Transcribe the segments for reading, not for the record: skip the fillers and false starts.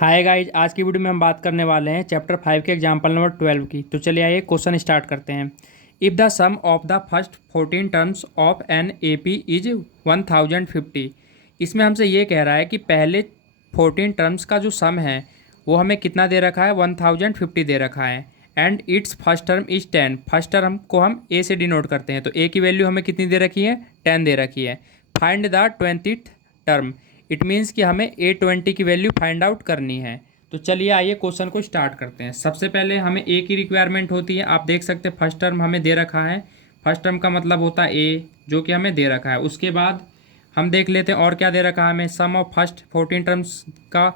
Hi guys, आज की video में हम बात करने वाले हैं चैप्टर 5 के एग्जाम्पल नंबर 12 की। तो चलिए आइए क्वेश्चन स्टार्ट करते हैं। If the sum of the first 14 terms of an A P is 1050, इसमें हमसे ये कह रहा है कि पहले 14 टर्म्स का जो सम है वो हमें कितना दे रखा है, 1050 दे रखा है। And it's first term is 10। First term को हम ए से डिनोट करते हैं, तो ए की वैल्यू हमें कितनी दे रखी है, 10 दे रखी है। Find the 20th term, it means कि हमें A20 की वैल्यू फाइंड आउट करनी है। तो चलिए आइए क्वेश्चन को स्टार्ट करते हैं। सबसे पहले हमें ए की रिक्वायरमेंट होती है। आप देख सकते हैं फर्स्ट टर्म हमें दे रखा है। फर्स्ट टर्म का मतलब होता है ए, जो कि हमें दे रखा है। उसके बाद हम देख लेते हैं और क्या दे रखा है हमें। सम ऑफ फर्स्ट 14 टर्म्स का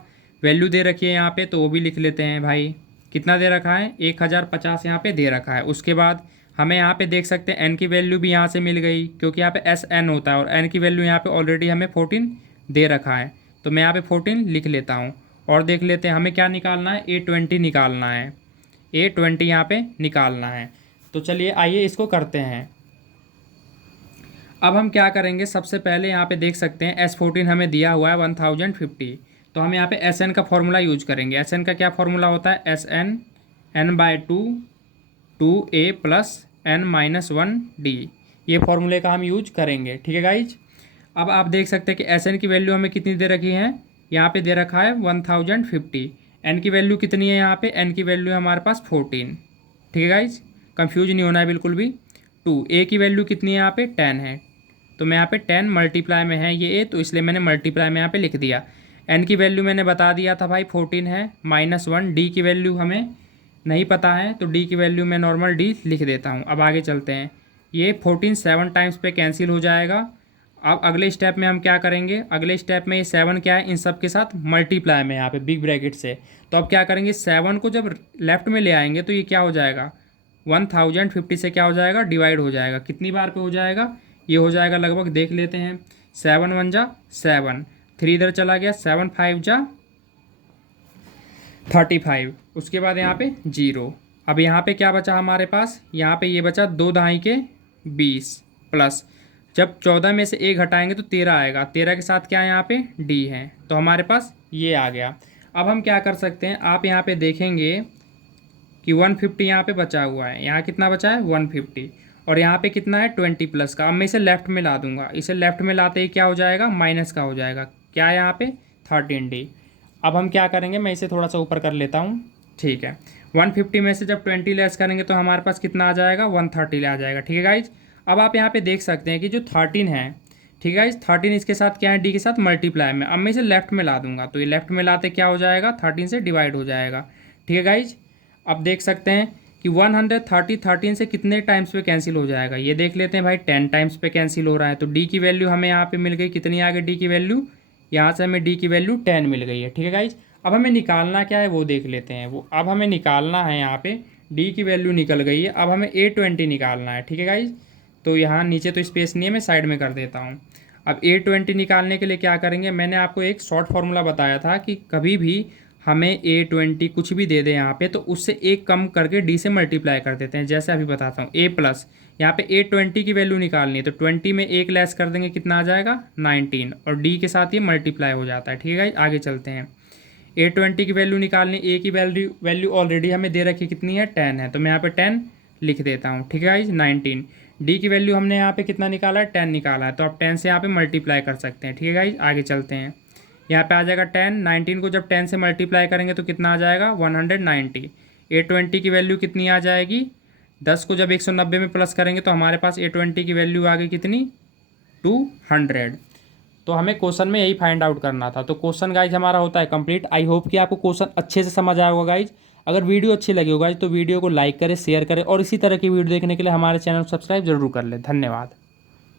वैल्यू दे रखी है यहाँ पे, तो वो भी लिख लेते हैं भाई। कितना दे रखा है, 1050 यहाँ पे दे रखा है। उसके बाद हमें यहाँ पे देख सकते हैं एन की वैल्यू भी यहाँ से मिल गई, क्योंकि यहाँ पे एस एन होता है और एन की वैल्यू यहाँ पे ऑलरेडी हमें 14 दे रखा है। तो मैं यहाँ पे 14 लिख लेता हूँ। और देख लेते हैं हमें क्या निकालना है, A20 निकालना है। A20 यहाँ पे निकालना है। तो चलिए आइए इसको करते हैं। अब हम क्या करेंगे, सबसे पहले यहाँ पे देख सकते हैं S14 हमें दिया हुआ है 1050। तो हम यहाँ पे SN का फॉर्मूला यूज करेंगे। SN का क्या फॉर्मूला होता है, SN n/2 2a plus n-1d। ये फॉर्मूले का हम यूज करेंगे, ठीक है गाइज। अब आप देख सकते हैं कि SN की वैल्यू हमें कितनी दे रखी है, यहाँ पे दे रखा है 1050। एन की वैल्यू कितनी है, यहाँ पे एन की वैल्यू है हमारे पास 14। ठीक है गाइज, कंफ्यूज नहीं होना है बिल्कुल भी। 2 ए की वैल्यू कितनी है, यहाँ पे 10 है। तो मैं यहाँ पे 10 मल्टीप्लाई में है ये ए, तो इसलिए मैंने मल्टीप्लाई में यहाँ पे लिख दिया। एन की वैल्यू मैंने बता दिया था भाई 14 है, -1। डी की वैल्यू हमें नहीं पता है, तो डी की वैल्यू मैं नॉर्मल डी लिख देता हूँ। अब आगे चलते हैं। ये 14 7 टाइम्स पे कैंसिल हो जाएगा। अब अगले स्टेप में हम क्या करेंगे, अगले स्टेप में ये 7 क्या है, इन सब के साथ मल्टीप्लाई में यहाँ पे बिग ब्रैकेट से। तो अब क्या करेंगे, 7 को जब लेफ्ट में ले आएंगे तो ये क्या हो जाएगा, 1050 से क्या हो जाएगा, डिवाइड हो जाएगा। कितनी बार पे हो जाएगा, ये हो जाएगा लगभग, देख लेते हैं। 7 1 जा 7, 3 इधर चला गया, 7 5 जा 35। उसके बाद यहाँ पे 0। अब यहाँ पे क्या बचा हमारे पास, यहाँ पे ये बचा 2 दहाई के 20 प्लस, जब 14 में से 1 हटाएंगे तो 13 आएगा। 13 के साथ क्या है, यहाँ पे डी है, तो हमारे पास ये आ गया। अब हम क्या कर सकते हैं, आप यहाँ पे देखेंगे कि 150 यहाँ पे बचा हुआ है। यहाँ कितना बचा है, 150, और यहाँ पे कितना है 20 प्लस का। अब मैं इसे लेफ्ट में ला दूंगा। इसे लेफ्ट में लाते ही क्या हो जाएगा, माइनस का हो जाएगा। क्या है यहाँ पे 13D। अब हम क्या करेंगे, मैं इसे थोड़ा सा ऊपर कर लेता हूँ, ठीक है। 150 में से जब 20 लेस करेंगे तो हमारे पास कितना आ जाएगा, 130 आ जाएगा, ठीक है गाइज। अब आप यहाँ पे देख सकते हैं कि जो 13 है, ठीक है, इस 13 इसके साथ क्या है, डी के साथ मल्टीप्लाई में। अब मैं इसे लेफ्ट में ला दूंगा, तो ये लेफ्ट में लाते क्या हो जाएगा, 13 से डिवाइड हो जाएगा, ठीक है गाइज। अब देख सकते हैं कि 130 13 से कितने टाइम्स पे कैंसिल हो जाएगा, ये देख लेते हैं भाई, 10 टाइम्स पे कैंसिल हो रहा है। तो डी की वैल्यू हमें यहाँ पे मिल गई, कितनी आ गई डी की वैल्यू, यहाँ से हमें डी की वैल्यू 10 मिल गई है, ठीक है गाइज। अब हमें निकालना क्या है वो देख लेते हैं। वो अब हमें निकालना है, यहाँ पे डी की वैल्यू निकल गई है। अब हमें A20 निकालना है, ठीक है गाइज। तो यहाँ नीचे तो स्पेस नहीं है, मैं साइड में कर देता हूँ। अब A20 निकालने के लिए क्या करेंगे, मैंने आपको एक शॉर्ट फार्मूला बताया था कि कभी भी हमें A20 कुछ भी दे दे यहाँ पे, तो उससे एक कम करके डी से मल्टीप्लाई कर देते हैं। जैसे अभी बताता हूँ, A प्लस, यहाँ पे A20 की वैल्यू निकालनी है, तो 20 में एक लेस कर देंगे, कितना आ जाएगा 19, और डी के साथ ये मल्टीप्लाई हो जाता है, ठीक है। आगे चलते हैं। A20 की वैल्यू निकालनी, ए की वैल्यू ऑलरेडी हमें दे रखी, कितनी है 10 है, तो मैं यहाँ पे 10 लिख देता हूँ, ठीक है गाइज। 19, डी की वैल्यू हमने यहाँ पे कितना निकाला है, 10 निकाला है, तो आप 10 से यहाँ पे मल्टीप्लाई कर सकते हैं, ठीक है गाइज। आगे चलते हैं। यहाँ पे आ जाएगा 10, 19 को जब 10 से मल्टीप्लाई करेंगे तो कितना आ जाएगा 190। A20 की वैल्यू कितनी आ जाएगी, 10 को जब 190 में प्लस करेंगे तो हमारे पास A20 की वैल्यू आ गई कितनी, 200। तो हमें क्वेश्चन में यही फाइंड आउट करना था। तो क्वेश्चन गाइज हमारा होता है कंप्लीट। आई होप कि आपको क्वेश्चन अच्छे से समझ आया होगा गाइज। अगर वीडियो अच्छी लगी होगा तो वीडियो को लाइक करें, शेयर करें, और इसी तरह की वीडियो देखने के लिए हमारे चैनल को सब्सक्राइब जरूर कर लें। धन्यवाद।